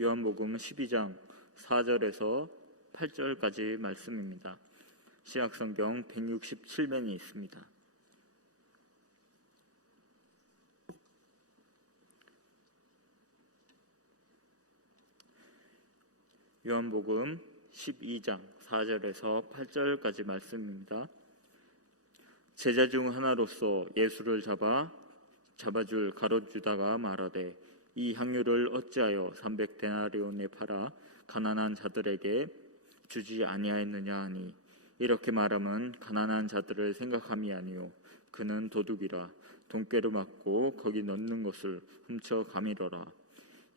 요한복음 12장 4절에서 8절까지 말씀입니다. 신약성경 167면이 있습니다. 요한복음 12장 4절에서 8절까지 말씀입니다. 제자 중 하나로서 예수를 잡아줄 가룟 유다가 말하되 이 향유를 어찌하여 300데나리온에 팔아 가난한 자들에게 주지 아니하였느냐 하니 이렇게 말하면 가난한 자들을 생각함이 아니요 그는 도둑이라 돈꾀로 맞고 거기 넣는 것을 훔쳐 가미러라.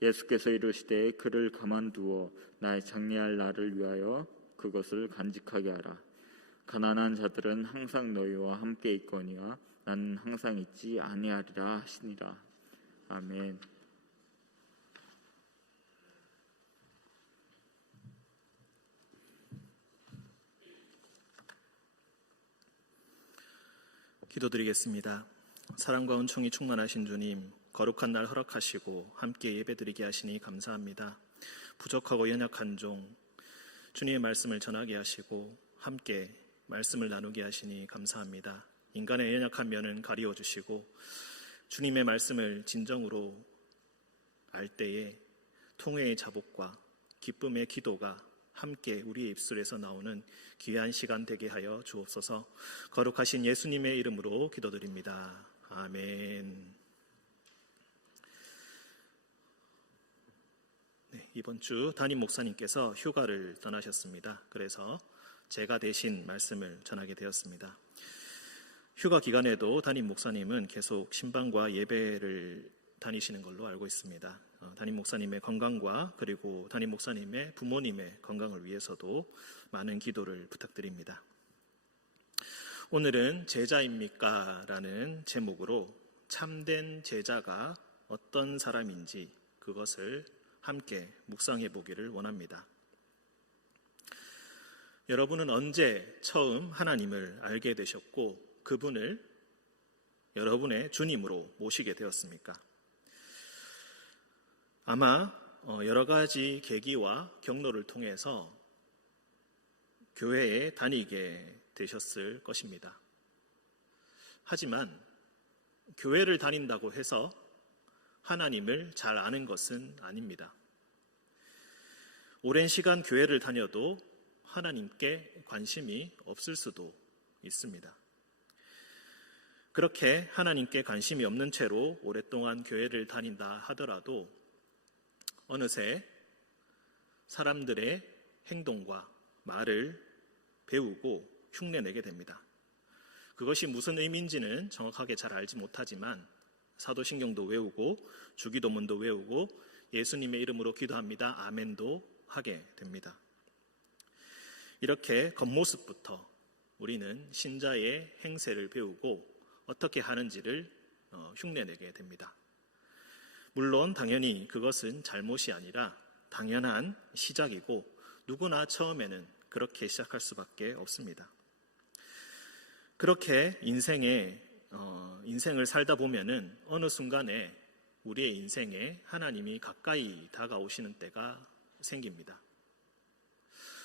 예수께서 이르시되 그를 가만두어 나의 장례할 날을 위하여 그것을 간직하게 하라. 가난한 자들은 항상 너희와 함께 있거니와 나는 항상 있지 아니하리라 하시니라. 아멘. 기도드리겠습니다. 사랑과 은총이 충만하신 주님, 거룩한 날 허락하시고 함께 예배드리게 하시니 감사합니다. 부족하고 연약한 종 주님의 말씀을 전하게 하시고 함께 말씀을 나누게 하시니 감사합니다. 인간의 연약한 면은 가리워 주시고 주님의 말씀을 진정으로 알 때에 통회의 자복과 기쁨의 기도가 함께 우리의 입술에서 나오는 귀한 시간 되게 하여 주옵소서. 거룩하신 예수님의 이름으로 기도드립니다. 아멘. 네, 이번 주 담임 목사님께서 휴가를 떠나셨습니다. 그래서 제가 대신 말씀을 전하게 되었습니다. 휴가 기간에도 담임 목사님은 계속 신방과 예배를 다니시는 걸로 알고 있습니다. 담임 목사님의 건강과 그리고 담임 목사님의 부모님의 건강을 위해서도 많은 기도를 부탁드립니다. 오늘은 제자입니까? 라는 제목으로 참된 제자가 어떤 사람인지 그것을 함께 묵상해 보기를 원합니다. 여러분은 언제 처음 하나님을 알게 되셨고 그분을 여러분의 주님으로 모시게 되었습니까? 아마 여러 가지 계기와 경로를 통해서 교회에 다니게 되셨을 것입니다. 하지만 교회를 다닌다고 해서 하나님을 잘 아는 것은 아닙니다. 오랜 시간 교회를 다녀도 하나님께 관심이 없을 수도 있습니다. 그렇게 하나님께 관심이 없는 채로 오랫동안 교회를 다닌다 하더라도 어느새 사람들의 행동과 말을 배우고 흉내내게 됩니다. 그것이 무슨 의미인지는 정확하게 잘 알지 못하지만 사도신경도 외우고 주기도문도 외우고 예수님의 이름으로 기도합니다. 아멘도 하게 됩니다. 이렇게 겉모습부터 우리는 신자의 행세를 배우고 어떻게 하는지를 흉내내게 됩니다. 물론 당연히 그것은 잘못이 아니라 당연한 시작이고 누구나 처음에는 그렇게 시작할 수밖에 없습니다. 그렇게 인생을 살다 보면은 어느 순간에 우리의 인생에 하나님이 가까이 다가오시는 때가 생깁니다.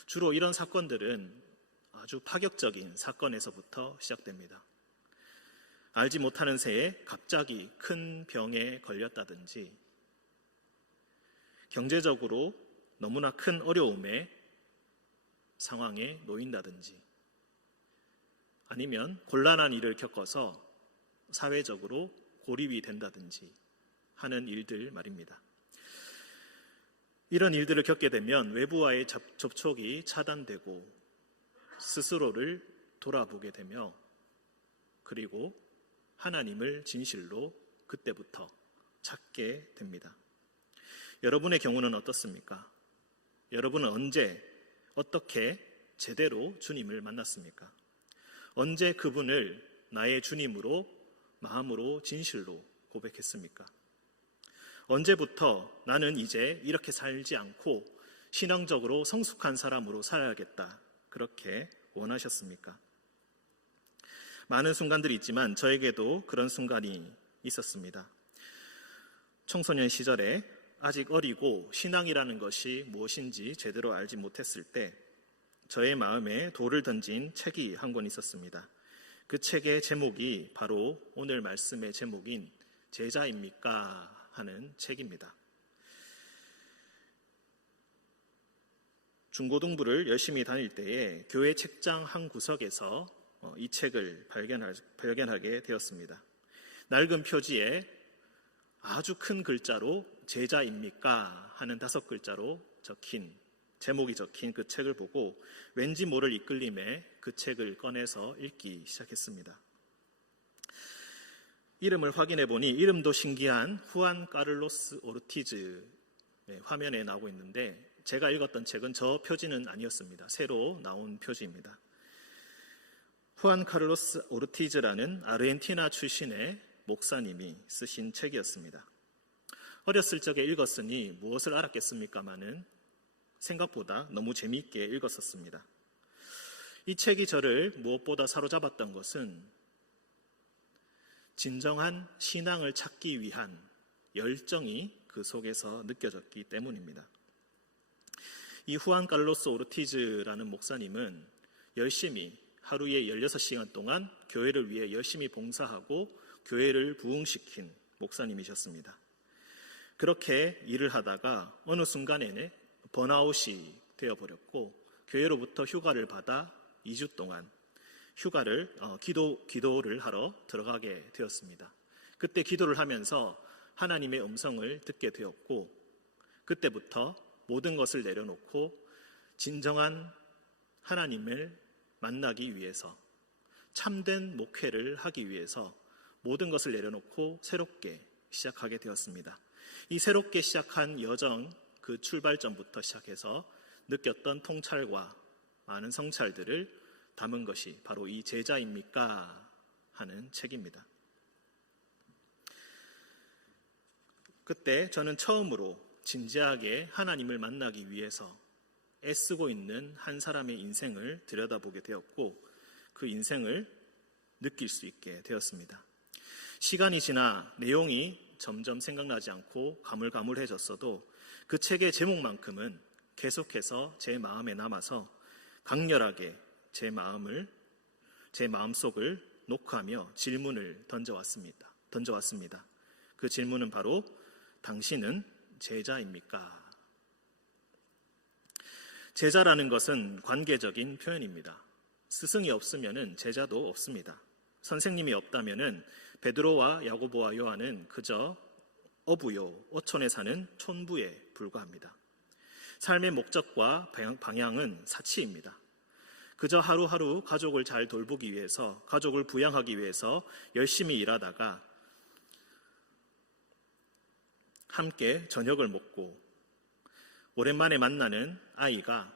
주로 이런 사건들은 아주 파격적인 사건에서부터 시작됩니다. 알지 못하는 새에 갑자기 큰 병에 걸렸다든지 경제적으로 너무나 큰 어려움의 상황에 놓인다든지 아니면 곤란한 일을 겪어서 사회적으로 고립이 된다든지 하는 일들 말입니다. 이런 일들을 겪게 되면 외부와의 접촉이 차단되고 스스로를 돌아보게 되며 그리고 하나님을 진실로 그때부터 찾게 됩니다. 여러분의 경우는 어떻습니까? 여러분은 언제 어떻게 제대로 주님을 만났습니까? 언제 그분을 나의 주님으로 마음으로 진실로 고백했습니까? 언제부터 나는 이제 이렇게 살지 않고 신앙적으로 성숙한 사람으로 살아야겠다 그렇게 원하셨습니까? 많은 순간들이 있지만 저에게도 그런 순간이 있었습니다. 청소년 시절에 아직 어리고 신앙이라는 것이 무엇인지 제대로 알지 못했을 때 저의 마음에 돌을 던진 책이 한 권 있었습니다. 그 책의 제목이 바로 오늘 말씀의 제목인 제자입니까? 하는 책입니다. 중고등부를 열심히 다닐 때에 교회 책장 한 구석에서 이 책을 발견하게 되었습니다. 낡은 표지에 아주 큰 글자로 제자입니까? 하는 5글자로 제목이 적힌 그 책을 보고 왠지 모를 이끌림에 그 책을 꺼내서 읽기 시작했습니다. 이름을 확인해 보니 이름도 신기한 후안 카를로스 오르티즈 화면에 나오고 있는데 제가 읽었던 책은 저 표지는 아니었습니다. 새로 나온 표지입니다. 후안 카를로스 오르티즈라는 아르헨티나 출신의 목사님이 쓰신 책이었습니다. 어렸을 적에 읽었으니 무엇을 알았겠습니까마는 생각보다 너무 재미있게 읽었었습니다. 이 책이 저를 무엇보다 사로잡았던 것은 진정한 신앙을 찾기 위한 열정이 그 속에서 느껴졌기 때문입니다. 이 후안 칼로스 오르티즈라는 목사님은 열심히 하루에 16시간 동안 교회를 위해 열심히 봉사하고 교회를 부흥시킨 목사님이셨습니다. 그렇게 일을 하다가 어느 순간에는 번아웃이 되어버렸고 교회로부터 휴가를 받아 2주 동안 기도를 하러 들어가게 되었습니다. 그때 기도를 하면서 하나님의 음성을 듣게 되었고 그때부터 모든 것을 내려놓고 진정한 하나님을 만나기 위해서 참된 목회를 하기 위해서 모든 것을 내려놓고 새롭게 시작하게 되었습니다. 이 새롭게 시작한 여정 그 출발점부터 시작해서 느꼈던 통찰과 많은 성찰들을 담은 것이 바로 이 제자입니까? 하는 책입니다. 그때 저는 처음으로 진지하게 하나님을 만나기 위해서 애쓰고 있는 한 사람의 인생을 들여다보게 되었고 그 인생을 느낄 수 있게 되었습니다. 시간이 지나 내용이 점점 생각나지 않고 가물가물해졌어도 그 책의 제목만큼은 계속해서 제 마음에 남아서 강렬하게 제 마음속을 녹화하며 질문을 던져왔습니다. 그 질문은 바로 당신은 제자입니까? 제자라는 것은 관계적인 표현입니다. 스승이 없으면 제자도 없습니다. 선생님이 없다면 베드로와 야고보와 요한은 그저 어촌에 사는 촌부에 불과합니다. 삶의 목적과 방향은 사치입니다. 그저 하루하루 가족을 잘 돌보기 위해서, 가족을 부양하기 위해서 열심히 일하다가 함께 저녁을 먹고 오랜만에 만나는 아이가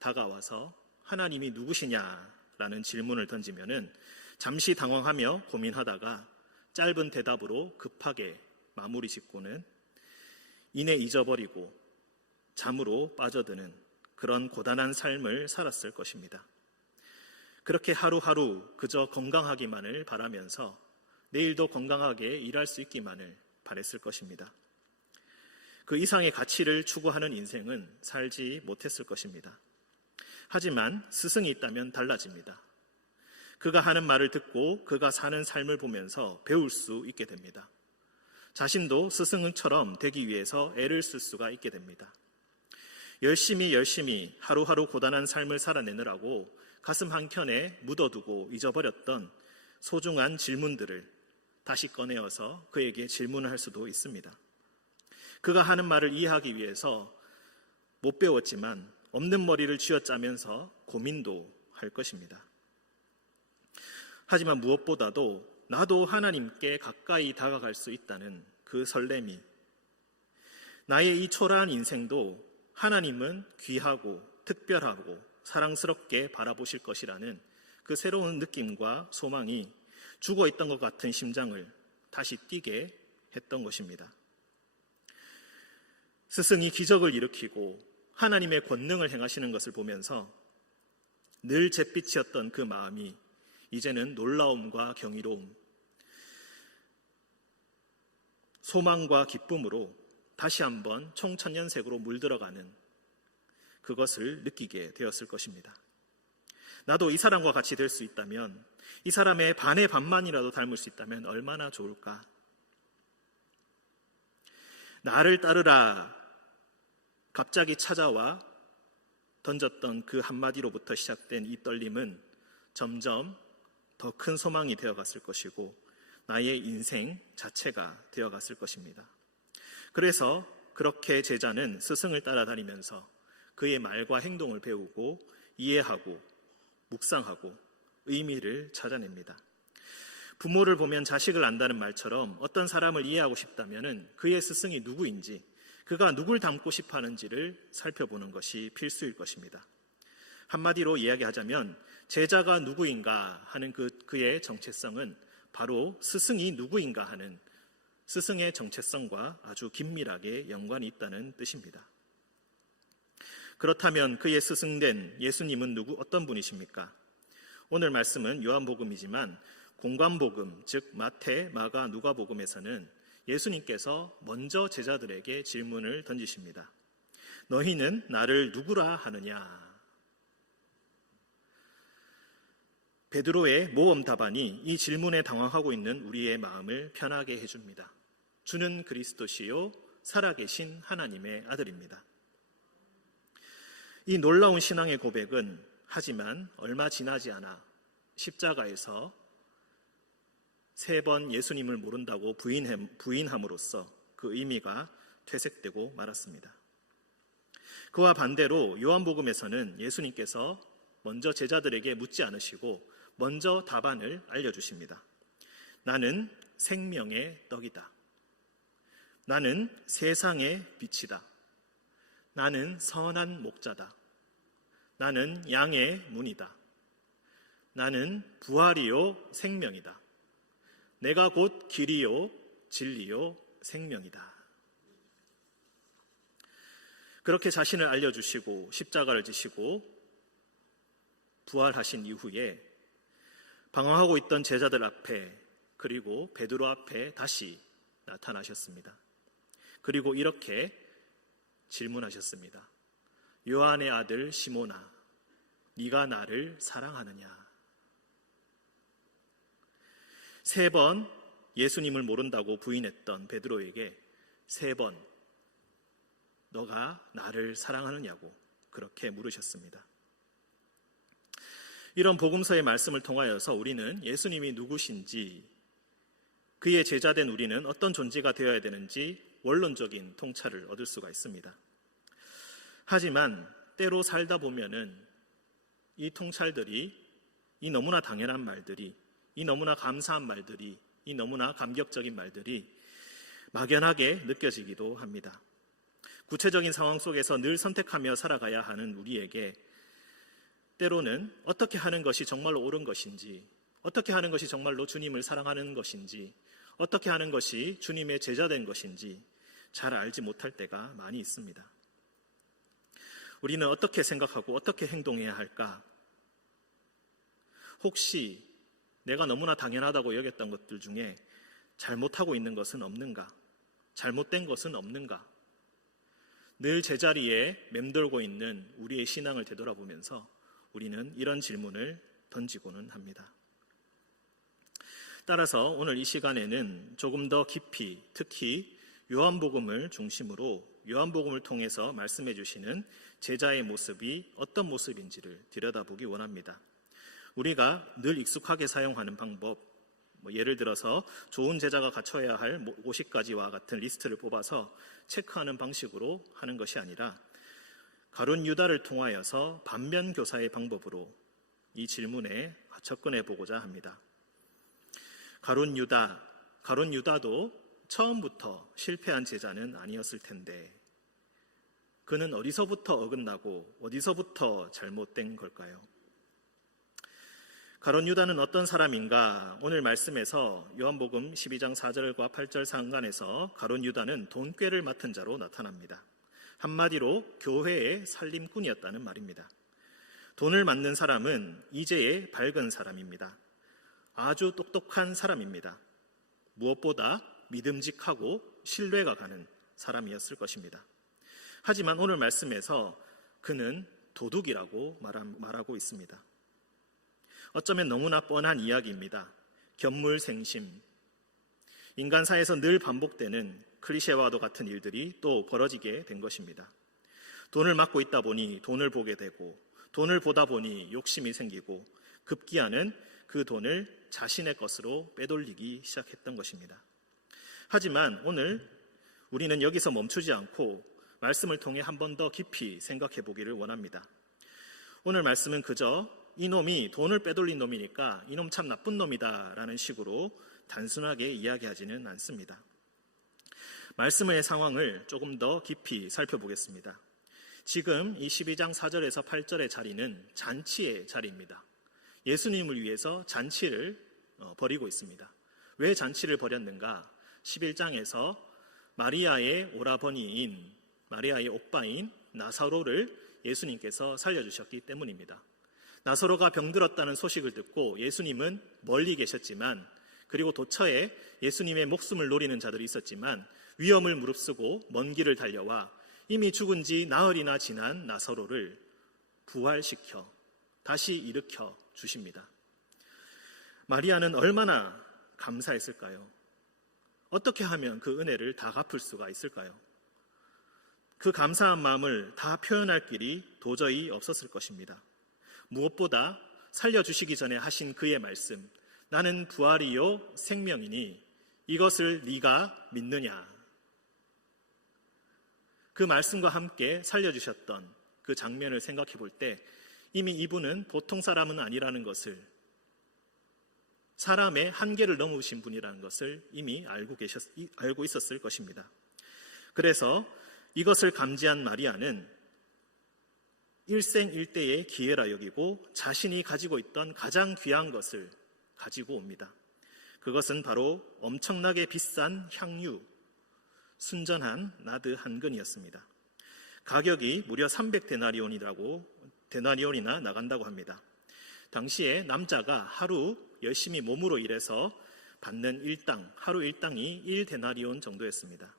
다가와서 하나님이 누구시냐라는 질문을 던지면은 잠시 당황하며 고민하다가 짧은 대답으로 급하게 마무리 짓고는 이내 잊어버리고 잠으로 빠져드는 그런 고단한 삶을 살았을 것입니다. 그렇게 하루하루 그저 건강하기만을 바라면서 내일도 건강하게 일할 수 있기만을 바랬을 것입니다. 그 이상의 가치를 추구하는 인생은 살지 못했을 것입니다. 하지만 스승이 있다면 달라집니다. 그가 하는 말을 듣고 그가 사는 삶을 보면서 배울 수 있게 됩니다. 자신도 스승처럼 되기 위해서 애를 쓸 수가 있게 됩니다. 열심히 하루하루 고단한 삶을 살아내느라고 가슴 한켠에 묻어두고 잊어버렸던 소중한 질문들을 다시 꺼내어서 그에게 질문을 할 수도 있습니다. 그가 하는 말을 이해하기 위해서 못 배웠지만 없는 머리를 쥐어짜면서 고민도 할 것입니다. 하지만 무엇보다도 나도 하나님께 가까이 다가갈 수 있다는 그 설렘이, 나의 이 초라한 인생도 하나님은 귀하고 특별하고 사랑스럽게 바라보실 것이라는 그 새로운 느낌과 소망이 죽어있던 것 같은 심장을 다시 뛰게 했던 것입니다. 스승이 기적을 일으키고 하나님의 권능을 행하시는 것을 보면서 늘 잿빛이었던 그 마음이 이제는 놀라움과 경이로움, 소망과 기쁨으로 다시 한번 총천연색으로 물들어가는 그것을 느끼게 되었을 것입니다. 나도 이 사람과 같이 될 수 있다면, 이 사람의 반의 반만이라도 닮을 수 있다면 얼마나 좋을까? 나를 따르라 갑자기 찾아와 던졌던 그 한마디로부터 시작된 이 떨림은 점점 더 큰 소망이 되어갔을 것이고 나의 인생 자체가 되어갔을 것입니다. 그래서 그렇게 제자는 스승을 따라다니면서 그의 말과 행동을 배우고 이해하고 묵상하고 의미를 찾아냅니다. 부모를 보면 자식을 안다는 말처럼 어떤 사람을 이해하고 싶다면 그의 스승이 누구인지, 그가 누굴 닮고 싶어 하는지를 살펴보는 것이 필수일 것입니다. 한마디로 이야기하자면 제자가 누구인가 하는 그의 정체성은 바로 스승이 누구인가 하는 스승의 정체성과 아주 긴밀하게 연관이 있다는 뜻입니다. 그렇다면 그의 스승된 예수님은 어떤 분이십니까? 오늘 말씀은 요한복음이지만 공관복음, 즉 마태, 마가, 누가복음에서는 예수님께서 먼저 제자들에게 질문을 던지십니다. 너희는 나를 누구라 하느냐? 베드로의 모험 답안이 이 질문에 당황하고 있는 우리의 마음을 편하게 해줍니다. 주는 그리스도시요 살아계신 하나님의 아들입니다. 이 놀라운 신앙의 고백은 하지만 얼마 지나지 않아 십자가에서 3번 예수님을 모른다고 부인함으로써 그 의미가 퇴색되고 말았습니다. 그와 반대로 요한복음에서는 예수님께서 먼저 제자들에게 묻지 않으시고 먼저 답안을 알려주십니다. 나는 생명의 떡이다. 나는 세상의 빛이다. 나는 선한 목자다. 나는 양의 문이다. 나는 부활이요 생명이다. 내가 곧 길이요 진리요 생명이다. 그렇게 자신을 알려주시고 십자가를 지시고 부활하신 이후에 방황하고 있던 제자들 앞에 그리고 베드로 앞에 다시 나타나셨습니다. 그리고 이렇게 질문하셨습니다. 요한의 아들 시몬아, 네가 나를 사랑하느냐? 3번 예수님을 모른다고 부인했던 베드로에게 3번 너가 나를 사랑하느냐고 그렇게 물으셨습니다. 이런 복음서의 말씀을 통하여서 우리는 예수님이 누구신지, 그의 제자된 우리는 어떤 존재가 되어야 되는지 원론적인 통찰을 얻을 수가 있습니다. 하지만 때로 살다 보면은 이 통찰들이, 이 너무나 당연한 말들이, 이 너무나 감사한 말들이, 이 너무나 감격적인 말들이 막연하게 느껴지기도 합니다. 구체적인 상황 속에서 늘 선택하며 살아가야 하는 우리에게 때로는 어떻게 하는 것이 정말로 옳은 것인지, 어떻게 하는 것이 정말로 주님을 사랑하는 것인지, 어떻게 하는 것이 주님의 제자된 것인지 잘 알지 못할 때가 많이 있습니다. 우리는 어떻게 생각하고 어떻게 행동해야 할까? 혹시 내가 너무나 당연하다고 여겼던 것들 중에 잘못하고 있는 것은 없는가? 잘못된 것은 없는가? 늘 제자리에 맴돌고 있는 우리의 신앙을 되돌아보면서 우리는 이런 질문을 던지고는 합니다. 따라서 오늘 이 시간에는 조금 더 깊이, 특히 요한복음을 중심으로 요한복음을 통해서 말씀해 주시는 제자의 모습이 어떤 모습인지를 들여다보기 원합니다. 우리가 늘 익숙하게 사용하는 방법, 예를 들어서 좋은 제자가 갖춰야 할 50가지와 같은 리스트를 뽑아서 체크하는 방식으로 하는 것이 아니라 가룟 유다를 통하여서 반면교사의 방법으로 이 질문에 접근해 보고자 합니다. 가룟 유다도 처음부터 실패한 제자는 아니었을 텐데 그는 어디서부터 어긋나고 어디서부터 잘못된 걸까요? 가룟 유다는 어떤 사람인가? 오늘 말씀에서 요한복음 12장 4절과 8절 상간에서 가룟 유다는 돈꾀를 맡은 자로 나타납니다. 한마디로 교회의 살림꾼이었다는 말입니다. 돈을 맡는 사람은 이제의 밝은 사람입니다. 아주 똑똑한 사람입니다. 무엇보다 믿음직하고 신뢰가 가는 사람이었을 것입니다. 하지만 오늘 말씀에서 그는 도둑이라고 말하고 있습니다. 어쩌면 너무나 뻔한 이야기입니다. 견물생심. 인간사에서 늘 반복되는 클리셰와도 같은 일들이 또 벌어지게 된 것입니다. 돈을 맡고 있다 보니 돈을 보게 되고, 돈을 보다 보니 욕심이 생기고, 급기야는 그 돈을 자신의 것으로 빼돌리기 시작했던 것입니다. 하지만 오늘 우리는 여기서 멈추지 않고 말씀을 통해 한 번 더 깊이 생각해 보기를 원합니다. 오늘 말씀은 그저 이놈이 돈을 빼돌린 놈이니까 이놈 참 나쁜 놈이다 라는 식으로 단순하게 이야기하지는 않습니다. 말씀의 상황을 조금 더 깊이 살펴보겠습니다. 지금 이 12장 4절에서 8절의 자리는 잔치의 자리입니다. 예수님을 위해서 잔치를 벌이고 있습니다. 왜 잔치를 벌였는가? 11장에서 마리아의 오라버니인, 마리아의 오빠인 나사로를 예수님께서 살려주셨기 때문입니다. 나사로가 병들었다는 소식을 듣고 예수님은 멀리 계셨지만, 그리고 도처에 예수님의 목숨을 노리는 자들이 있었지만 위험을 무릅쓰고 먼 길을 달려와 이미 죽은 지 나흘이나 지난 나사로를 부활시켜 다시 일으켜 주십니다. 마리아는 얼마나 감사했을까요? 어떻게 하면 그 은혜를 다 갚을 수가 있을까요? 그 감사한 마음을 다 표현할 길이 도저히 없었을 것입니다. 무엇보다 살려주시기 전에 하신 그의 말씀, 나는 부활이요 생명이니 이것을 네가 믿느냐. 그 말씀과 함께 살려주셨던 그 장면을 생각해 볼 때 이미 이분은 보통 사람은 아니라는 것을, 사람의 한계를 넘으신 분이라는 것을 이미 알고 있었을 것입니다. 그래서 이것을 감지한 마리아는 일생일대의 기회라 여기고 자신이 가지고 있던 가장 귀한 것을 가지고 옵니다. 그것은 바로 엄청나게 비싼 향유, 순전한 나드 한 근이었습니다. 가격이 무려 300데나리온이나 나간다고 합니다. 당시에 남자가 하루 열심히 몸으로 일해서 받는 일당, 하루 일당이 1데나리온 정도였습니다.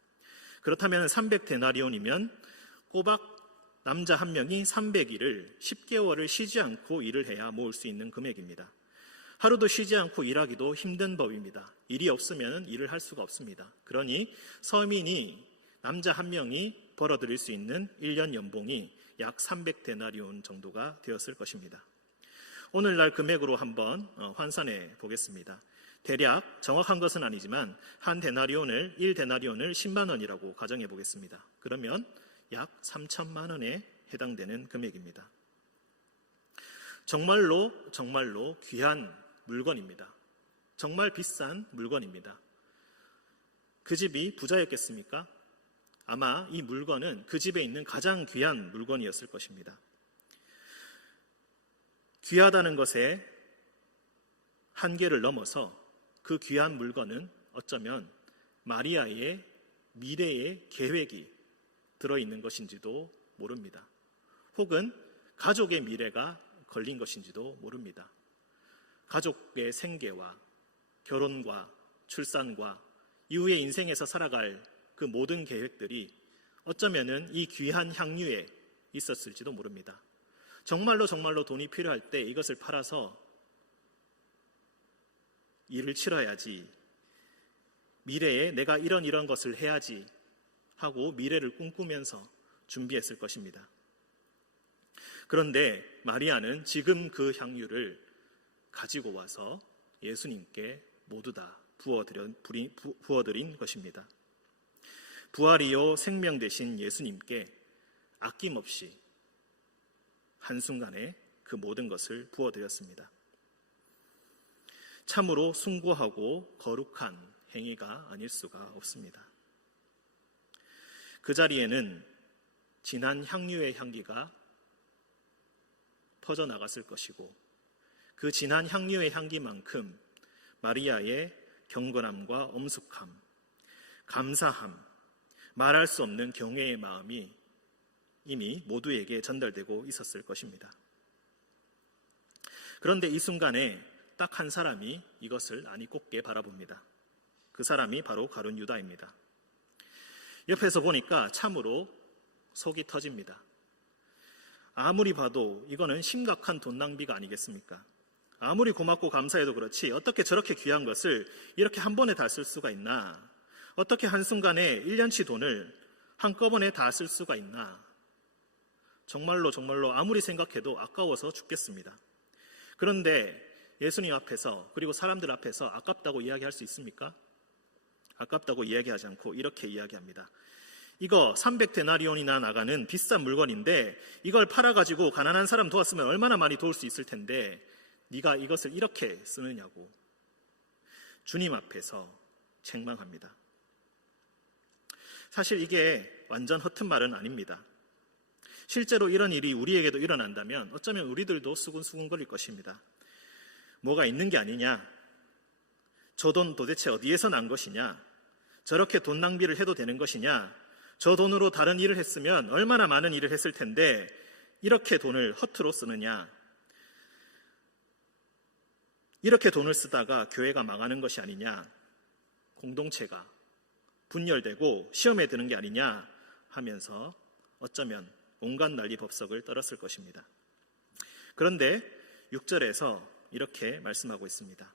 그렇다면 300데나리온이면 꼬박 남자 한 명이 300일을 10개월을 쉬지 않고 일을 해야 모을 수 있는 금액입니다. 하루도 쉬지 않고 일하기도 힘든 법입니다. 일이 없으면 일을 할 수가 없습니다. 그러니 서민이 남자 한 명이 벌어들일 수 있는 1년 연봉이 약 300데나리온 정도가 되었을 것입니다. 오늘날 금액으로 한번 환산해 보겠습니다. 대략 정확한 것은 아니지만 한 데나리온을 1데나리온을 10만 원이라고 가정해 보겠습니다. 그러면 약 3천만 원에 해당되는 금액입니다. 정말로 귀한 물건입니다. 정말 비싼 물건입니다. 그 집이 부자였겠습니까? 아마 이 물건은 그 집에 있는 가장 귀한 물건이었을 것입니다. 귀하다는 것에 한계를 넘어서 그 귀한 물건은 어쩌면 마리아의 미래의 계획이 들어있는 것인지도 모릅니다. 혹은 가족의 미래가 걸린 것인지도 모릅니다. 가족의 생계와 결혼과 출산과 이후의 인생에서 살아갈 그 모든 계획들이 어쩌면은 이 귀한 향유에 있었을지도 모릅니다. 정말로 돈이 필요할 때 이것을 팔아서 일을 치러야지, 미래에 내가 이런 것을 해야지 하고 미래를 꿈꾸면서 준비했을 것입니다. 그런데 마리아는 지금 그 향유를 가지고 와서 예수님께 모두 다 부어드린 것입니다. 부활이요 생명 되신 예수님께 아낌없이 한순간에 그 모든 것을 부어드렸습니다. 참으로 숭고하고 거룩한 행위가 아닐 수가 없습니다. 그 자리에는 진한 향유의 향기가 퍼져나갔을 것이고, 그 진한 향유의 향기만큼 마리아의 경건함과 엄숙함, 감사함, 말할 수 없는 경외의 마음이 이미 모두에게 전달되고 있었을 것입니다. 그런데 이 순간에 딱 한 사람이 이것을 아니 곱게 바라봅니다. 그 사람이 바로 가룟 유다입니다. 옆에서 보니까 참으로 속이 터집니다. 아무리 봐도 이거는 심각한 돈 낭비가 아니겠습니까? 아무리 고맙고 감사해도 그렇지 어떻게 저렇게 귀한 것을 이렇게 한 번에 다 쓸 수가 있나? 어떻게 한순간에 1년치 돈을 한꺼번에 다 쓸 수가 있나? 정말로 아무리 생각해도 아까워서 죽겠습니다. 그런데 예수님 앞에서 그리고 사람들 앞에서 아깝다고 이야기할 수 있습니까? 아깝다고 이야기하지 않고 이렇게 이야기합니다. 이거 300데나리온이나 나가는 비싼 물건인데 이걸 팔아가지고 가난한 사람 도왔으면 얼마나 많이 도울 수 있을 텐데 네가 이것을 이렇게 쓰느냐고 주님 앞에서 책망합니다. 사실 이게 완전 허튼 말은 아닙니다. 실제로 이런 일이 우리에게도 일어난다면 어쩌면 우리들도 수근수근거릴 것입니다. 뭐가 있는 게 아니냐? 저 돈 도대체 어디에서 난 것이냐? 저렇게 돈 낭비를 해도 되는 것이냐? 저 돈으로 다른 일을 했으면 얼마나 많은 일을 했을 텐데 이렇게 돈을 허투루 쓰느냐? 이렇게 돈을 쓰다가 교회가 망하는 것이 아니냐? 공동체가 분열되고 시험에 드는 게 아니냐? 하면서 어쩌면 온갖 난리 법석을 떨었을 것입니다. 그런데 6절에서 이렇게 말씀하고 있습니다.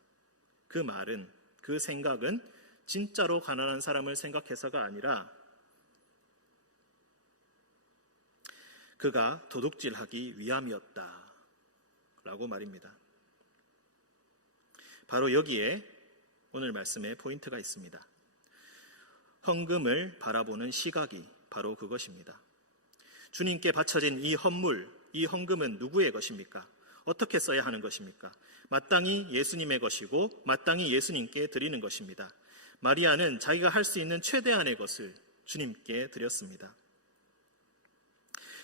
그 말은, 그 생각은 진짜로 가난한 사람을 생각해서가 아니라 그가 도둑질하기 위함이었다 라고 말입니다. 바로 여기에 오늘 말씀에 포인트가 있습니다. 헌금을 바라보는 시각이 바로 그것입니다. 주님께 바쳐진 이 헌물, 이 헌금은 누구의 것입니까? 어떻게 써야 하는 것입니까? 마땅히 예수님의 것이고 마땅히 예수님께 드리는 것입니다. 마리아는 자기가 할 수 있는 최대한의 것을 주님께 드렸습니다.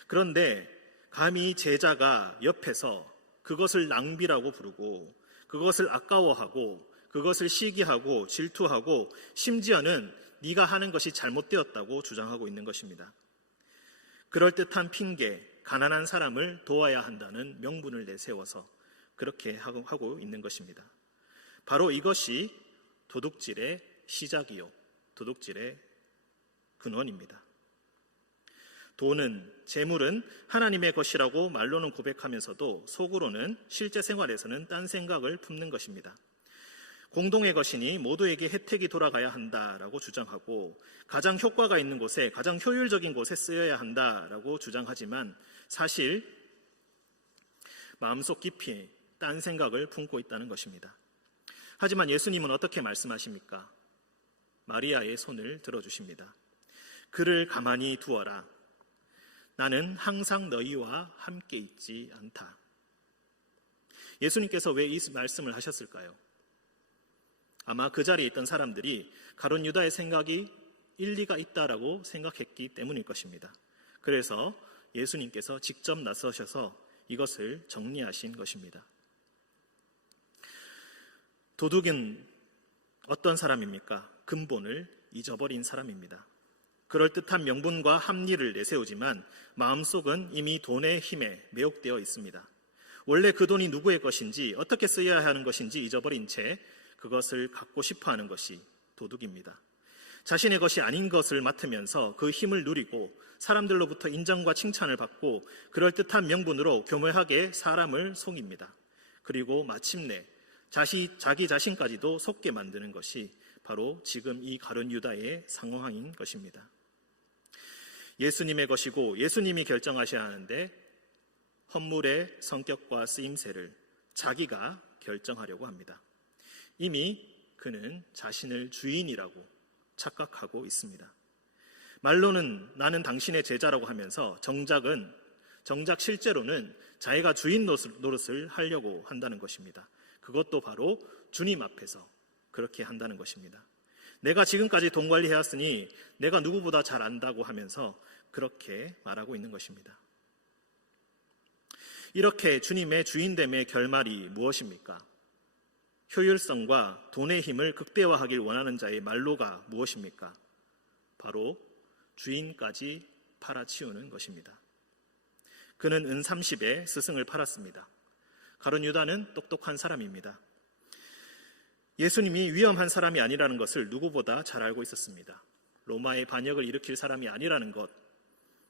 그런데 감히 제자가 옆에서 그것을 낭비라고 부르고 그것을 아까워하고 그것을 시기하고 질투하고 심지어는 네가 하는 것이 잘못되었다고 주장하고 있는 것입니다. 그럴듯한 핑계, 가난한 사람을 도와야 한다는 명분을 내세워서 그렇게 하고 있는 것입니다. 바로 이것이 도둑질의 시작이요, 도둑질의 근원입니다. 돈은, 재물은 하나님의 것이라고 말로는 고백하면서도 속으로는 실제 생활에서는 딴 생각을 품는 것입니다. 공동의 것이니 모두에게 혜택이 돌아가야 한다라고 주장하고 가장 효과가 있는 곳에, 가장 효율적인 곳에 쓰여야 한다라고 주장하지만 사실 마음속 깊이 딴 생각을 품고 있다는 것입니다. 하지만 예수님은 어떻게 말씀하십니까? 마리아의 손을 들어주십니다. 그를 가만히 두어라. 나는 항상 너희와 함께 있지 않다. 예수님께서 왜 이 말씀을 하셨을까요? 아마 그 자리에 있던 사람들이 가룟 유다의 생각이 일리가 있다라고 생각했기 때문일 것입니다. 그래서 예수님께서 직접 나서셔서 이것을 정리하신 것입니다. 도둑은 어떤 사람입니까? 근본을 잊어버린 사람입니다. 그럴듯한 명분과 합리를 내세우지만 마음속은 이미 돈의 힘에 매혹되어 있습니다. 원래 그 돈이 누구의 것인지, 어떻게 쓰여야 하는 것인지 잊어버린 채 그것을 갖고 싶어하는 것이 도둑입니다. 자신의 것이 아닌 것을 맡으면서 그 힘을 누리고 사람들로부터 인정과 칭찬을 받고 그럴듯한 명분으로 교묘하게 사람을 속입니다. 그리고 마침내 자기 자신까지도 속게 만드는 것이 바로 지금 이 가룟 유다의 상황인 것입니다. 예수님의 것이고 예수님이 결정하셔야 하는데 헌물의 성격과 쓰임새를 자기가 결정하려고 합니다. 이미 그는 자신을 주인이라고 착각하고 있습니다. 말로는 나는 당신의 제자라고 하면서 정작 실제로는 자기가 주인 노릇을 하려고 한다는 것입니다. 그것도 바로 주님 앞에서 그렇게 한다는 것입니다. 내가 지금까지 돈 관리해왔으니 내가 누구보다 잘 안다고 하면서 그렇게 말하고 있는 것입니다. 이렇게 주님의 주인됨의 결말이 무엇입니까? 효율성과 돈의 힘을 극대화하길 원하는 자의 말로가 무엇입니까? 바로 주인까지 팔아치우는 것입니다. 그는 은 30에 스승을 팔았습니다. 가룟 유다는 똑똑한 사람입니다. 예수님이 위험한 사람이 아니라는 것을 누구보다 잘 알고 있었습니다. 로마의 반역을 일으킬 사람이 아니라는 것,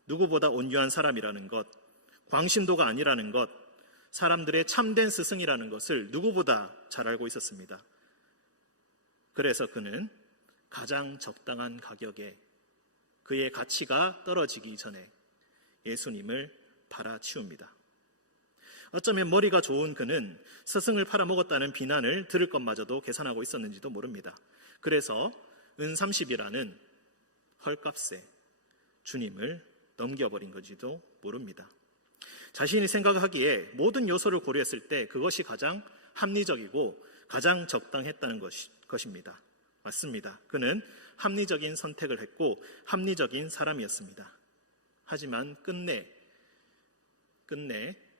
누구보다 온유한 사람이라는 것, 광신도가 아니라는 것, 사람들의 참된 스승이라는 것을 누구보다 잘 알고 있었습니다. 그래서 그는 가장 적당한 가격에 그의 가치가 떨어지기 전에 예수님을 팔아치웁니다. 어쩌면 머리가 좋은 그는 스승을 팔아먹었다는 비난을 들을 것마저도 계산하고 있었는지도 모릅니다. 그래서 은 30이라는 헐값에 주님을 넘겨버린 건지도 모릅니다. 자신이 생각하기에 모든 요소를 고려했을 때 그것이 가장 합리적이고 가장 적당했다는 것입니다. 맞습니다. 그는 합리적인 선택을 했고 합리적인 사람이었습니다. 하지만 끝내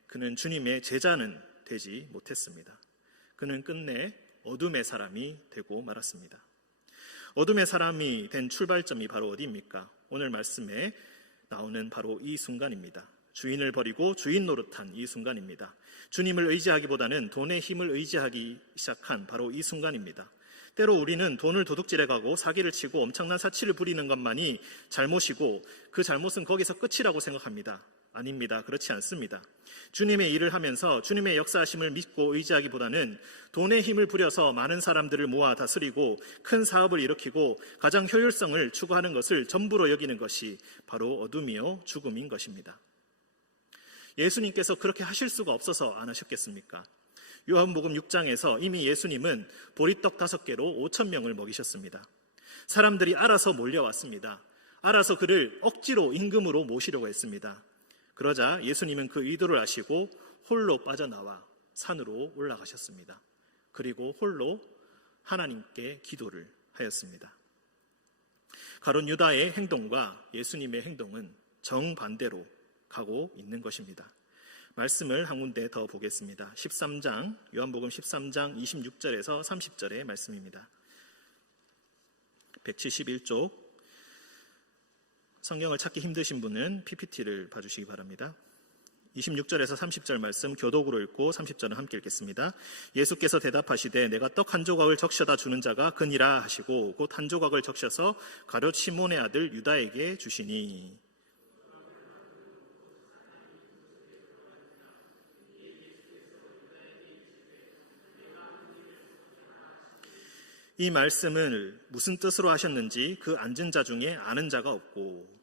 그는 주님의 제자는 되지 못했습니다. 그는 끝내 어둠의 사람이 되고 말았습니다. 어둠의 사람이 된 출발점이 바로 어디입니까? 오늘 말씀에 나오는 바로 이 순간입니다. 주인을 버리고 주인 노릇한 이 순간입니다. 주님을 의지하기보다는 돈의 힘을 의지하기 시작한 바로 이 순간입니다. 때로 우리는 돈을 도둑질해가고 사기를 치고 엄청난 사치를 부리는 것만이 잘못이고 그 잘못은 거기서 끝이라고 생각합니다. 아닙니다. 그렇지 않습니다. 주님의 일을 하면서 주님의 역사하심을 믿고 의지하기보다는 돈의 힘을 부려서 많은 사람들을 모아 다스리고 큰 사업을 일으키고 가장 효율성을 추구하는 것을 전부로 여기는 것이 바로 어둠이요 죽음인 것입니다. 예수님께서 그렇게 하실 수가 없어서 안 하셨겠습니까? 요한복음 6장에서 이미 예수님은 보리떡 5개로 5,000명을 먹이셨습니다. 사람들이 알아서 몰려왔습니다. 알아서 그를 억지로 임금으로 모시려고 했습니다. 그러자 예수님은 그 의도를 아시고 홀로 빠져나와 산으로 올라가셨습니다. 그리고 홀로 하나님께 기도를 하였습니다. 가룟 유다의 행동과 예수님의 행동은 정반대로 가고 있는 것입니다. 말씀을 한 군데 더 보겠습니다. 13장, 요한복음 13장 26절에서 30절의 말씀입니다. 171쪽, 성경을 찾기 힘드신 분은 PPT를 봐주시기 바랍니다. 26절에서 30절 말씀 교독으로 읽고 30절은 함께 읽겠습니다. 예수께서 대답하시되 내가 떡 한 조각을 적셔다 주는 자가 그니라 하시고 곧 한 조각을 적셔서 가룟 시몬의 아들 유다에게 주시니 이 말씀을 무슨 뜻으로 하셨는지 그 앉은 자 중에 아는 자가 없고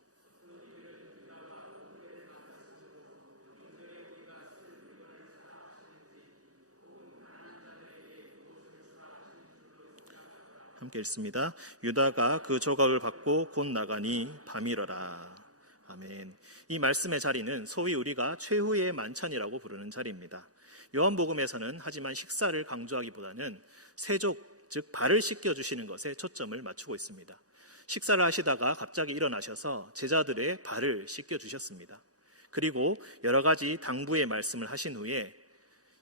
함께 읽습니다. 유다가 그 조각을 받고 곧 나가니 밤이러라. 아멘. 이 말씀의 자리는 소위 우리가 최후의 만찬이라고 부르는 자리입니다. 요한복음에서는 하지만 식사를 강조하기보다는 세족, 즉 발을 씻겨주시는 것에 초점을 맞추고 있습니다. 식사를 하시다가 갑자기 일어나셔서 제자들의 발을 씻겨주셨습니다. 그리고 여러 가지 당부의 말씀을 하신 후에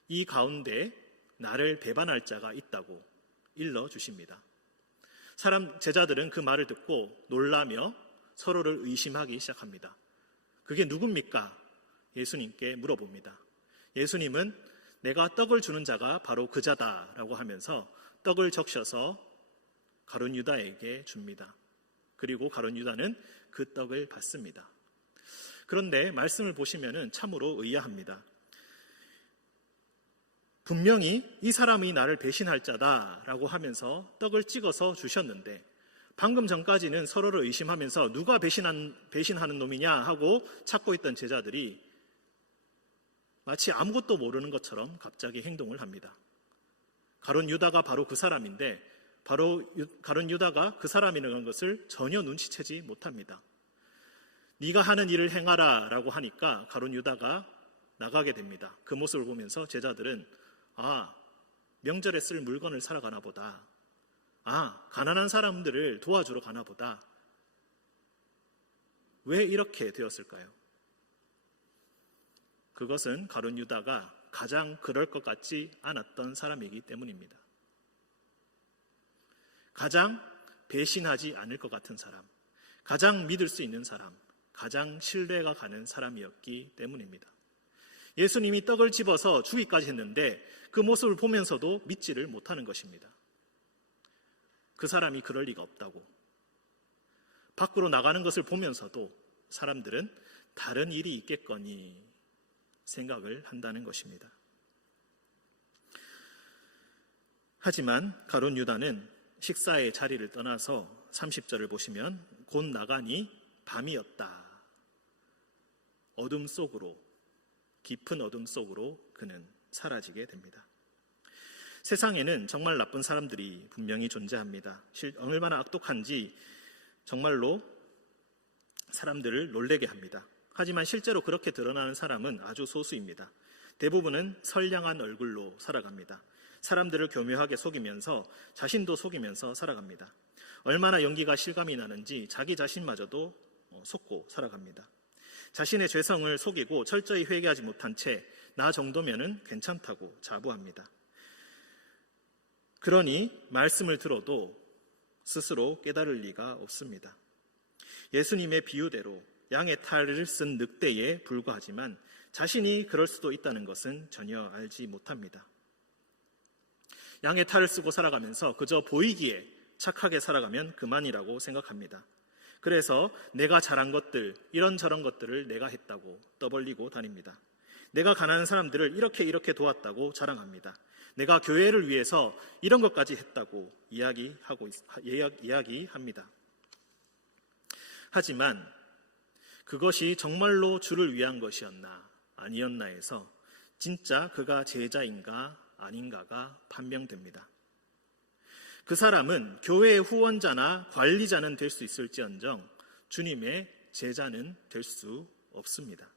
이 가운데 나를 배반할 자가 있다고 일러주십니다. 제자들은 그 말을 듣고 놀라며 서로를 의심하기 시작합니다. 그게 누굽니까? 예수님께 물어봅니다. 예수님은 내가 떡을 주는 자가 바로 그 자다라고 하면서 떡을 적셔서 가룟 유다에게 줍니다. 그리고 가룟 유다는 그 떡을 받습니다. 그런데 말씀을 보시면 참으로 의아합니다. 분명히 이 사람이 나를 배신할 자다라고 하면서 떡을 찍어서 주셨는데 방금 전까지는 서로를 의심하면서 누가 배신하는 놈이냐 하고 찾고 있던 제자들이 마치 아무것도 모르는 것처럼 갑자기 행동을 합니다. 가룟 유다가 바로 그 사람인데 바로 가룟 유다가 그 사람이라는 것을 전혀 눈치채지 못합니다. 네가 하는 일을 행하라 라고 하니까 가룟 유다가 나가게 됩니다. 그 모습을 보면서 제자들은 명절에 쓸 물건을 사러 가나 보다. 가난한 사람들을 도와주러 가나 보다. 왜 이렇게 되었을까요? 그것은 가룟 유다가 가장 그럴 것 같지 않았던 사람이기 때문입니다. 가장 배신하지 않을 것 같은 사람, 가장 믿을 수 있는 사람, 가장 신뢰가 가는 사람이었기 때문입니다. 예수님이 떡을 집어서 주기까지 했는데 그 모습을 보면서도 믿지를 못하는 것입니다. 그 사람이 그럴 리가 없다고. 밖으로 나가는 것을 보면서도 사람들은 다른 일이 있겠거니 생각을 한다는 것입니다. 하지만 가룟 유다는 식사의 자리를 떠나서 30절을 보시면 곧 나가니 밤이었다. 어둠 속으로, 깊은 어둠 속으로 그는 사라지게 됩니다. 세상에는 정말 나쁜 사람들이 분명히 존재합니다. 얼마나 악독한지 정말로 사람들을 놀라게 합니다. 하지만 실제로 그렇게 드러나는 사람은 아주 소수입니다. 대부분은 선량한 얼굴로 살아갑니다. 사람들을 교묘하게 속이면서 자신도 속이면서 살아갑니다. 얼마나 연기가 실감이 나는지 자기 자신마저도 속고 살아갑니다. 자신의 죄성을 속이고 철저히 회개하지 못한 채 나 정도면은 괜찮다고 자부합니다. 그러니 말씀을 들어도 스스로 깨달을 리가 없습니다. 예수님의 비유대로 양의 탈을 쓴 늑대에 불과하지만 자신이 그럴 수도 있다는 것은 전혀 알지 못합니다. 양의 탈을 쓰고 살아가면서 그저 보이기에 착하게 살아가면 그만이라고 생각합니다. 그래서 내가 잘한 것들, 이런저런 것들을 내가 했다고 떠벌리고 다닙니다. 내가 가난한 사람들을 이렇게 도왔다고 자랑합니다. 내가 교회를 위해서 이런 것까지 했다고 이야기합니다. 하지만 그것이 정말로 주를 위한 것이었나 아니었나에서 진짜 그가 제자인가 아닌가가 판명됩니다. 그 사람은 교회의 후원자나 관리자는 될 수 있을지언정 주님의 제자는 될 수 없습니다.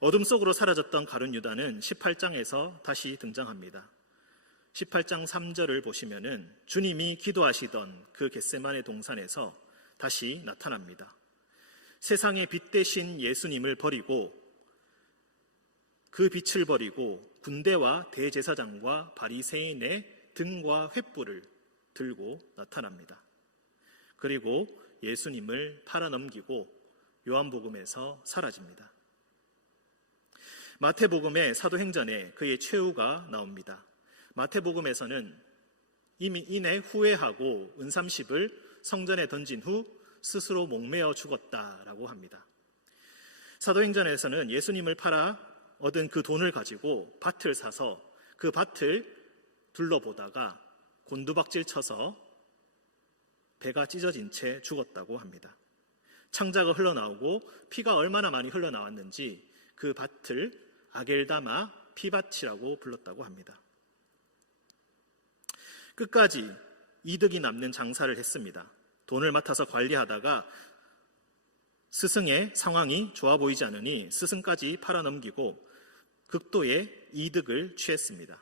어둠 속으로 사라졌던 가룟 유다는 18장에서 다시 등장합니다. 18장 3절을 보시면은 주님이 기도하시던 그 겟세마네 동산에서 다시 나타납니다. 세상의 빛 대신 예수님을 버리고 그 빛을 버리고 군대와 대제사장과 바리새인의 등과 횃불을 들고 나타납니다. 그리고 예수님을 팔아넘기고 요한복음에서 사라집니다. 마태복음의 사도행전에 그의 최후가 나옵니다. 마태복음에서는 이내 후회하고 은삼십을 성전에 던진 후 스스로 목매어 죽었다라고 합니다. 사도행전에서는 예수님을 팔아 얻은 그 돈을 가지고 밭을 사서 그 밭을 둘러보다가 곤두박질 쳐서 배가 찢어진 채 죽었다고 합니다. 창자가 흘러나오고 피가 얼마나 많이 흘러나왔는지 그 밭을 아겔다마 피밭이라고 불렀다고 합니다. 끝까지 이득이 남는 장사를 했습니다. 돈을 맡아서 관리하다가 스승의 상황이 좋아 보이지 않으니 스승까지 팔아넘기고 극도의 이득을 취했습니다.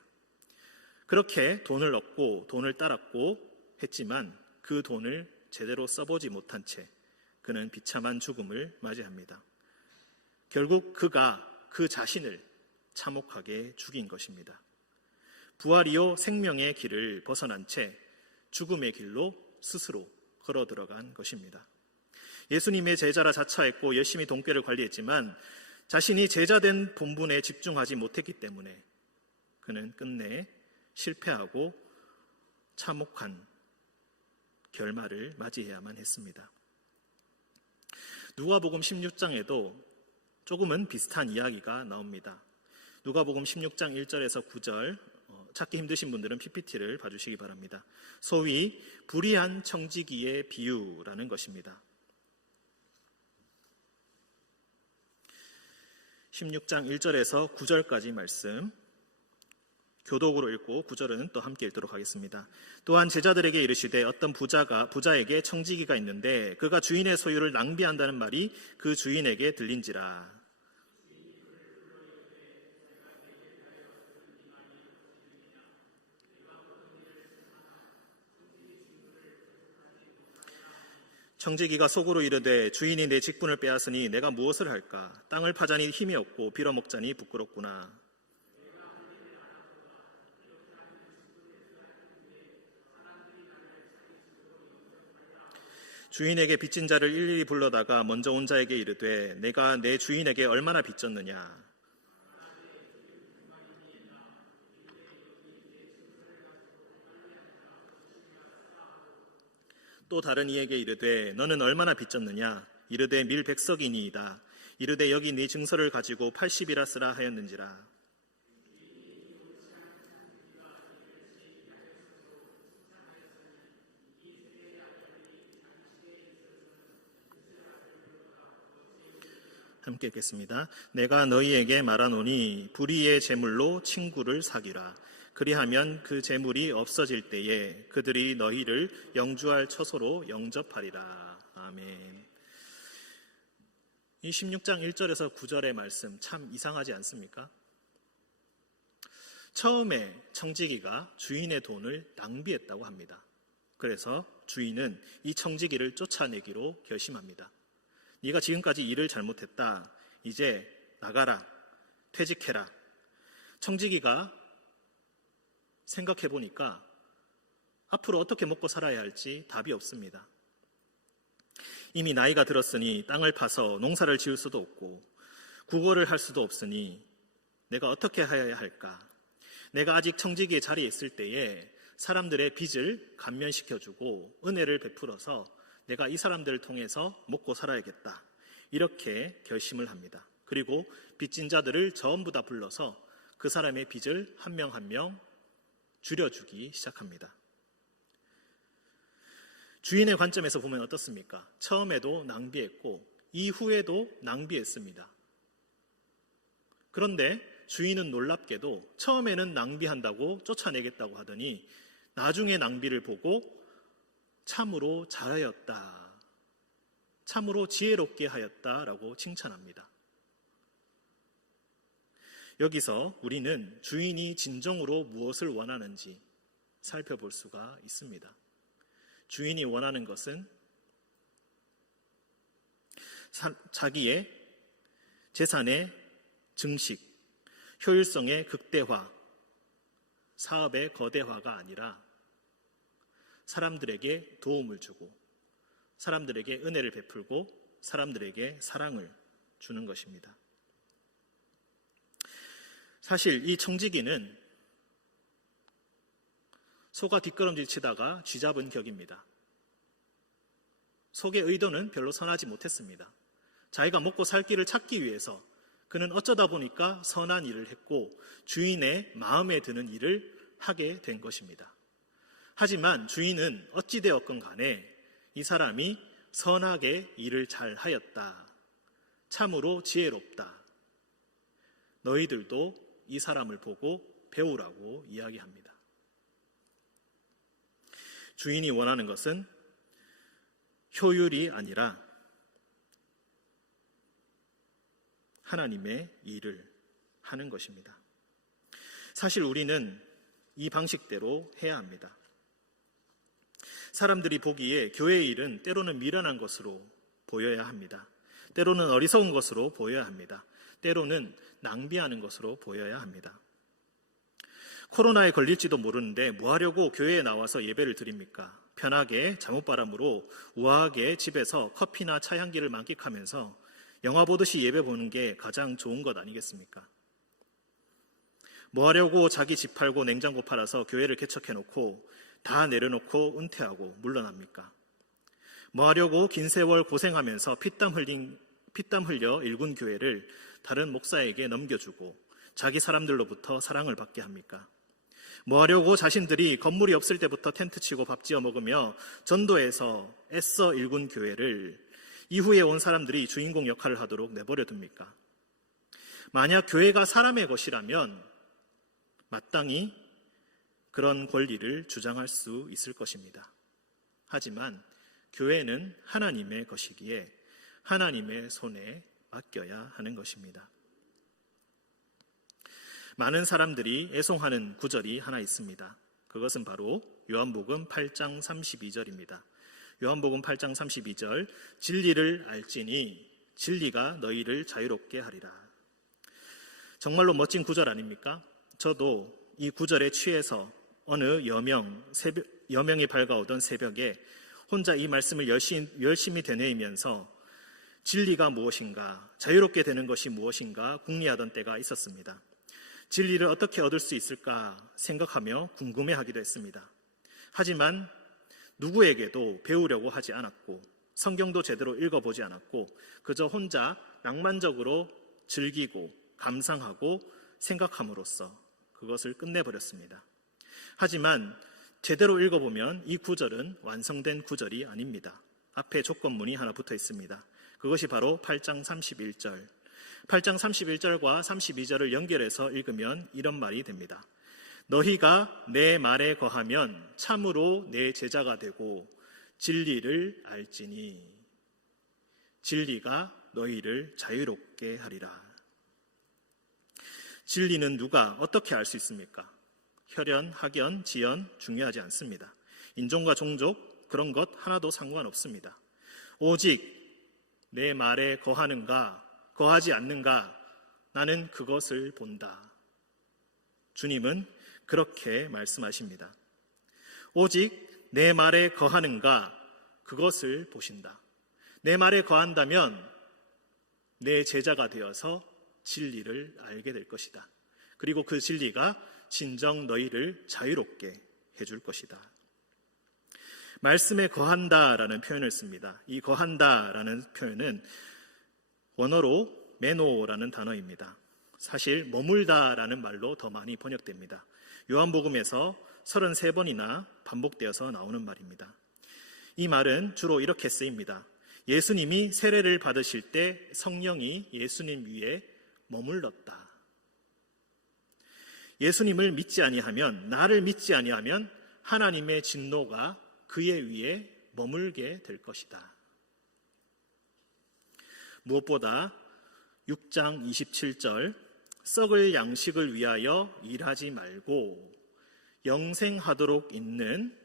그렇게 돈을 얻고 돈을 따랐고 했지만 그 돈을 제대로 써보지 못한 채 그는 비참한 죽음을 맞이합니다. 결국 그가 그 자신을 참혹하게 죽인 것입니다. 부활이요 생명의 길을 벗어난 채 죽음의 길로 스스로 걸어 들어간 것입니다. 예수님의 제자라 자처했고 열심히 돈꾀를 관리했지만 자신이 제자된 본분에 집중하지 못했기 때문에 그는 끝내 실패하고 참혹한 결말을 맞이해야만 했습니다. 누가복음 16장에도 조금은 비슷한 이야기가 나옵니다. 누가복음 16장 1절에서 9절 찾기 힘드신 분들은 PPT를 봐주시기 바랍니다. 소위 불의한 청지기의 비유라는 것입니다. 16장 1절에서 9절까지 말씀 교독으로 읽고 9절은 또 함께 읽도록 하겠습니다. 또한 제자들에게 이르시되 어떤 부자에게 청지기가 있는데 그가 주인의 소유를 낭비한다는 말이 그 주인에게 들린지라. 청지기가 속으로 이르되 주인이 내 직분을 빼앗으니 내가 무엇을 할까? 땅을 파자니 힘이 없고 빌어먹자니 부끄럽구나. 주인에게 빚진 자를 일일이 불러다가 먼저 온 자에게 이르되 내가 내 주인에게 얼마나 빚졌느냐? 또 다른 이에게 이르되 너는 얼마나 빚졌느냐? 이르되 밀백석이니이다. 이르되 여기 네 증서를 가지고 80이라 쓰라 하였는지라. 함께 읽겠습니다. 내가 너희에게 말하노니 불의의 재물로 친구를 사귀라. 그리하면 그 재물이 없어질 때에 그들이 너희를 영주할 처소로 영접하리라. 아멘. 이 16장 1절에서 9절의 말씀 참 이상하지 않습니까? 처음에 청지기가 주인의 돈을 낭비했다고 합니다. 그래서 주인은 이 청지기를 쫓아내기로 결심합니다. 네가 지금까지 일을 잘못했다. 이제 나가라. 퇴직해라. 청지기가 생각해 보니까 앞으로 어떻게 먹고 살아야 할지 답이 없습니다. 이미 나이가 들었으니 땅을 파서 농사를 지을 수도 없고 구걸을 할 수도 없으니 내가 어떻게 해야 할까? 내가 아직 청지기의 자리에 있을 때에 사람들의 빚을 감면시켜주고 은혜를 베풀어서 내가 이 사람들을 통해서 먹고 살아야겠다. 이렇게 결심을 합니다. 그리고 빚진 자들을 전부 다 불러서 그 사람의 빚을 한 명 한 명 줄여주기 시작합니다. 주인의 관점에서 보면 어떻습니까? 처음에도 낭비했고 이후에도 낭비했습니다. 그런데 주인은 놀랍게도 처음에는 낭비한다고 쫓아내겠다고 하더니 나중에 낭비를 보고 참으로 잘하였다. 참으로 지혜롭게 하였다라고 칭찬합니다. 여기서 우리는 주인이 진정으로 무엇을 원하는지 살펴볼 수가 있습니다. 주인이 원하는 것은 자기의 재산의 증식, 효율성의 극대화, 사업의 거대화가 아니라 사람들에게 도움을 주고 사람들에게 은혜를 베풀고 사람들에게 사랑을 주는 것입니다. 사실 이 청지기는 소가 뒷걸음질 치다가 쥐잡은 격입니다. 속의 의도는 별로 선하지 못했습니다. 자기가 먹고 살 길을 찾기 위해서 그는 어쩌다 보니까 선한 일을 했고 주인의 마음에 드는 일을 하게 된 것입니다. 하지만 주인은 어찌되었건 간에 이 사람이 선하게 일을 잘 하였다. 참으로 지혜롭다. 너희들도 이 사람을 보고 배우라고 이야기합니다. 주인이 원하는 것은 효율이 아니라 하나님의 일을 하는 것입니다. 사실 우리는 이 방식대로 해야 합니다. 사람들이 보기에 교회의 일은 때로는 미련한 것으로 보여야 합니다. 때로는 어리석은 것으로 보여야 합니다. 때로는 낭비하는 것으로 보여야 합니다. 코로나에 걸릴지도 모르는데 뭐 하려고 교회에 나와서 예배를 드립니까? 편하게 잠옷바람으로 우아하게 집에서 커피나 차 향기를 만끽하면서 영화 보듯이 예배 보는 게 가장 좋은 것 아니겠습니까? 뭐 하려고 자기 집 팔고 냉장고 팔아서 교회를 개척해놓고 다 내려놓고 은퇴하고 물러납니까? 뭐 하려고 긴 세월 고생하면서 피땀 흘려 일군 교회를 다른 목사에게 넘겨주고 자기 사람들로부터 사랑을 받게 합니까? 뭐 하려고 자신들이 건물이 없을 때부터 텐트 치고 밥 지어 먹으며 전도해서 애써 일군 교회를 이후에 온 사람들이 주인공 역할을 하도록 내버려 둡니까? 만약 교회가 사람의 것이라면 마땅히 그런 권리를 주장할 수 있을 것입니다. 하지만 교회는 하나님의 것이기에 하나님의 손에 맡겨야 하는 것입니다. 많은 사람들이 애송하는 구절이 하나 있습니다. 그것은 바로 요한복음 8장 32절입니다. 요한복음 8장 32절, 진리를 알지니 진리가 너희를 자유롭게 하리라. 정말로 멋진 구절 아닙니까? 저도 이 구절에 취해서 어느 여명이 밝아오던 새벽에 혼자 이 말씀을 열심히 되뇌이면서 진리가 무엇인가, 자유롭게 되는 것이 무엇인가 궁리하던 때가 있었습니다. 진리를 어떻게 얻을 수 있을까 생각하며 궁금해하기도 했습니다. 하지만 누구에게도 배우려고 하지 않았고 성경도 제대로 읽어보지 않았고 그저 혼자 낭만적으로 즐기고 감상하고 생각함으로써 그것을 끝내버렸습니다. 하지만 제대로 읽어보면 이 구절은 완성된 구절이 아닙니다. 앞에 조건문이 하나 붙어 있습니다. 그것이 바로 8장 31절. 8장 31절과 32절을 연결해서 읽으면 이런 말이 됩니다. 너희가 내 말에 거하면 참으로 내 제자가 되고 진리를 알지니 진리가 너희를 자유롭게 하리라. 진리는 누가 어떻게 알 수 있습니까? 혈연, 학연, 지연 중요하지 않습니다. 인종과 종족 그런 것 하나도 상관없습니다. 오직 내 말에 거하는가 거하지 않는가 나는 그것을 본다. 주님은 그렇게 말씀하십니다. 오직 내 말에 거하는가 그것을 보신다. 내 말에 거한다면 내 제자가 되어서 진리를 알게 될 것이다. 그리고 그 진리가 진정 너희를 자유롭게 해줄 것이다. 말씀에 거한다라는 표현을 씁니다. 이 거한다라는 표현은 원어로 메노라는 단어입니다. 사실 머물다라는 말로 더 많이 번역됩니다. 요한복음에서 33번이나 반복되어서 나오는 말입니다. 이 말은 주로 이렇게 쓰입니다. 예수님이 세례를 받으실 때 성령이 예수님 위에 머물렀다. 예수님을 믿지 아니하면, 나를 믿지 아니하면 하나님의 진노가 그의 위에 머물게 될 것이다. 무엇보다 6장 27절 썩을 양식을 위하여 일하지 말고 영생하도록 있는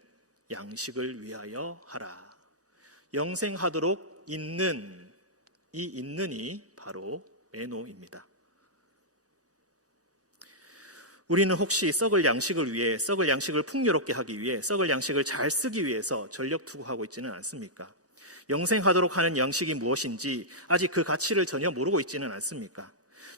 양식을 위하여 하라. 영생하도록 있는, 이 있는이 바로 메노입니다. 우리는 혹시 썩을 양식을 위해, 썩을 양식을 풍요롭게 하기 위해, 썩을 양식을 잘 쓰기 위해서 전력 투구하고 있지는 않습니까? 영생하도록 하는 양식이 무엇인지 아직 그 가치를 전혀 모르고 있지는 않습니까?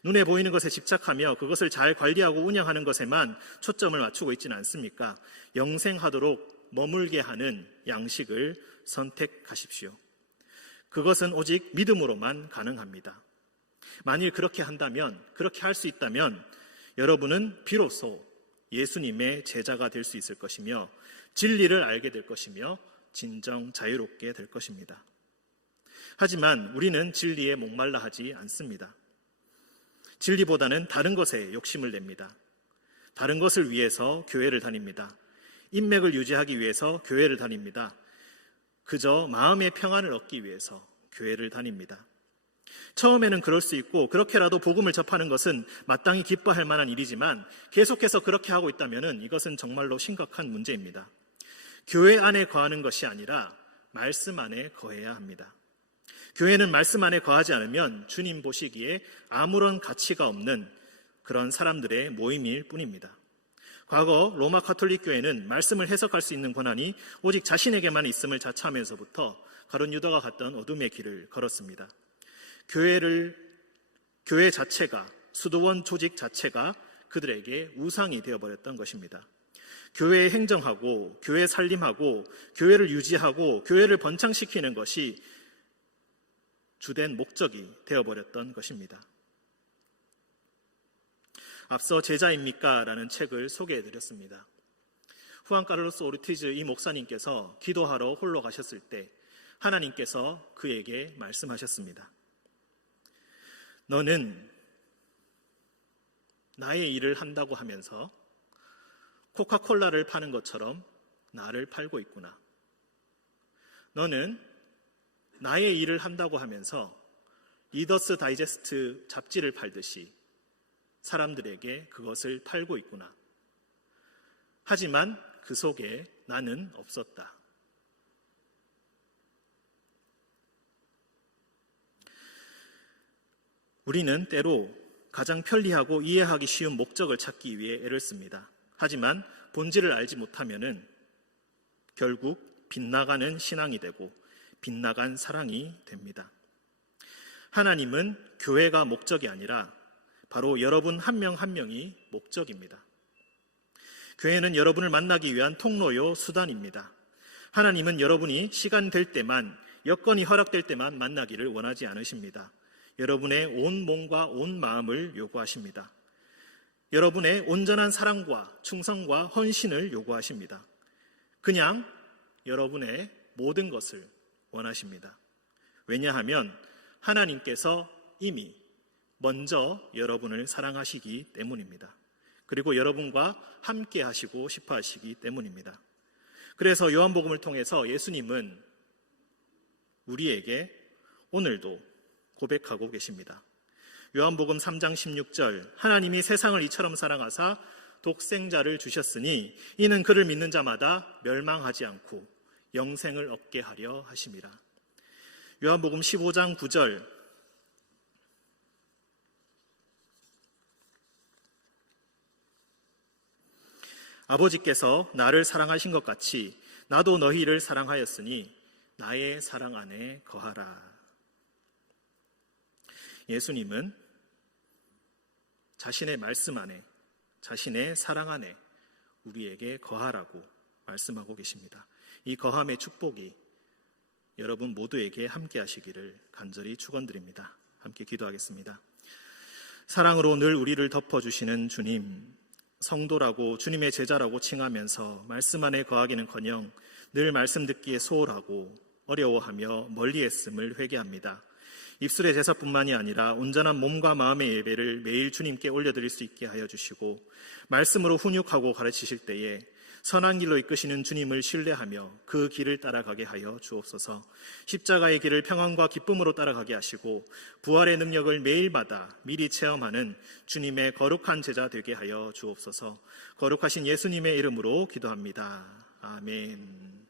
눈에 보이는 것에 집착하며 그것을 잘 관리하고 운영하는 것에만 초점을 맞추고 있지는 않습니까? 영생하도록 머물게 하는 양식을 선택하십시오. 그것은 오직 믿음으로만 가능합니다. 만일 그렇게 한다면, 그렇게 할 수 있다면 여러분은 비로소 예수님의 제자가 될 수 있을 것이며 진리를 알게 될 것이며 진정 자유롭게 될 것입니다. 하지만 우리는 진리에 목말라 하지 않습니다. 진리보다는 다른 것에 욕심을 냅니다. 다른 것을 위해서 교회를 다닙니다. 인맥을 유지하기 위해서 교회를 다닙니다. 그저 마음의 평안을 얻기 위해서 교회를 다닙니다. 처음에는 그럴 수 있고 그렇게라도 복음을 접하는 것은 마땅히 기뻐할 만한 일이지만 계속해서 그렇게 하고 있다면 이것은 정말로 심각한 문제입니다. 교회 안에 거하는 것이 아니라 말씀 안에 거해야 합니다. 교회는 말씀 안에 거하지 않으면 주님 보시기에 아무런 가치가 없는 그런 사람들의 모임일 뿐입니다. 과거 로마 가톨릭 교회는 말씀을 해석할 수 있는 권한이 오직 자신에게만 있음을 자처하면서부터 가룟 유다가 갔던 어둠의 길을 걸었습니다. 교회 자체가, 수도원 조직 자체가 그들에게 우상이 되어버렸던 것입니다. 교회에 행정하고, 교회 살림하고, 교회를 유지하고, 교회를 번창시키는 것이 주된 목적이 되어버렸던 것입니다. 앞서 제자입니까? 라는 책을 소개해드렸습니다. 후안 카를로스 오르티즈 이 목사님께서 기도하러 홀로 가셨을 때 하나님께서 그에게 말씀하셨습니다. 너는 나의 일을 한다고 하면서 코카콜라를 파는 것처럼 나를 팔고 있구나. 너는 나의 일을 한다고 하면서 리더스 다이제스트 잡지를 팔듯이 사람들에게 그것을 팔고 있구나. 하지만 그 속에 나는 없었다. 우리는 때로 가장 편리하고 이해하기 쉬운 목적을 찾기 위해 애를 씁니다. 하지만 본질을 알지 못하면은 결국 빗나가는 신앙이 되고 빗나간 사랑이 됩니다. 하나님은 교회가 목적이 아니라 바로 여러분 한 명 한 명이 목적입니다. 교회는 여러분을 만나기 위한 통로요 수단입니다. 하나님은 여러분이 시간 될 때만, 여건이 허락될 때만 만나기를 원하지 않으십니다. 여러분의 온 몸과 온 마음을 요구하십니다. 여러분의 온전한 사랑과 충성과 헌신을 요구하십니다. 그냥 여러분의 모든 것을 원하십니다. 왜냐하면 하나님께서 이미 먼저 여러분을 사랑하시기 때문입니다. 그리고 여러분과 함께 하시고 싶어 하시기 때문입니다. 그래서 요한복음을 통해서 예수님은 우리에게 오늘도 고백하고 계십니다. 요한복음 3장 16절, 하나님이 세상을 이처럼 사랑하사 독생자를 주셨으니 이는 그를 믿는 자마다 멸망하지 않고 영생을 얻게 하려 하심이라. 요한복음 15장 9절, 아버지께서 나를 사랑하신 것 같이 나도 너희를 사랑하였으니 나의 사랑 안에 거하라. 예수님은 자신의 말씀 안에, 자신의 사랑 안에 우리에게 거하라고 말씀하고 계십니다. 이 거함의 축복이 여러분 모두에게 함께 하시기를 간절히 축원드립니다. 함께 기도하겠습니다. 사랑으로 늘 우리를 덮어주시는 주님, 성도라고 주님의 제자라고 칭하면서 말씀 안에 거하기는커녕 늘 말씀 듣기에 소홀하고 어려워하며 멀리했음을 회개합니다. 입술의 제사뿐만이 아니라 온전한 몸과 마음의 예배를 매일 주님께 올려드릴 수 있게 하여 주시고, 말씀으로 훈육하고 가르치실 때에 선한 길로 이끄시는 주님을 신뢰하며 그 길을 따라가게 하여 주옵소서. 십자가의 길을 평안과 기쁨으로 따라가게 하시고 부활의 능력을 매일마다 미리 체험하는 주님의 거룩한 제자 되게 하여 주옵소서. 거룩하신 예수님의 이름으로 기도합니다. 아멘.